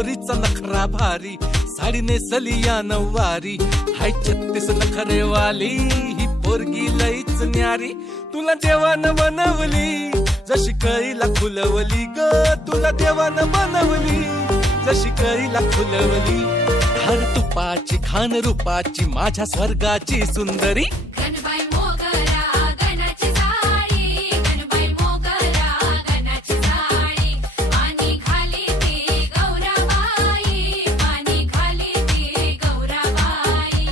पोरीचा नखरा भारी, साडी नेसली या नऊवारी, हाय 36 नखरेवाली ही पोरगी लईच न्यारी. तुला देवानं बनवली जशी कळीला फुलवली ग, तुला देवानं बनवली जशी कळीला फुलवली. हर तुपाची खान रूपाची माझ्या स्वर्गाची सुंदरी. गणबाई मोगरा गणाची साडी, गणबाई मोगरा गणाची साडी, पाणी खाली ती गौराबाई, पाणी खाली ती गौराबाई.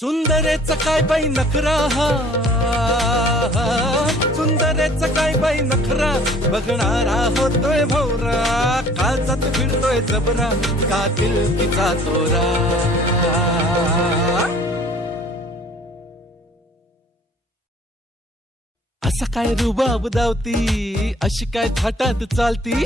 सुंदरेच काय बाई नखरा हा, सुंदरेच काय बाई नखरा, बघणारा होतोय भवरा, काळजात फिरतोय जबरा, कातील तिचा चोरा. असा काय रुबाब दावती, अशी काय थाटात चालती,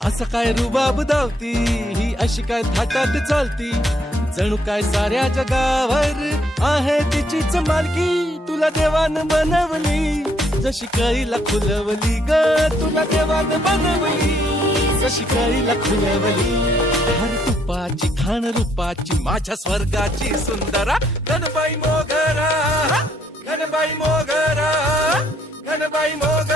असं काय रुबाब दावती, ही अशी काय थाटात चालती, जणू काय साऱ्या जगावर आहे तिचीच मालकी. तुला देवानं बनवली जशी कळीला खुलवली ग, तुला देवानं बनवली जशी कळीला खुलवली. हर तुपाची खान रूपाची माझ्या स्वर्गाची सुंदरा. गणबाई मोगरा, गणबाई मोगरा, गणबाई मोगरा.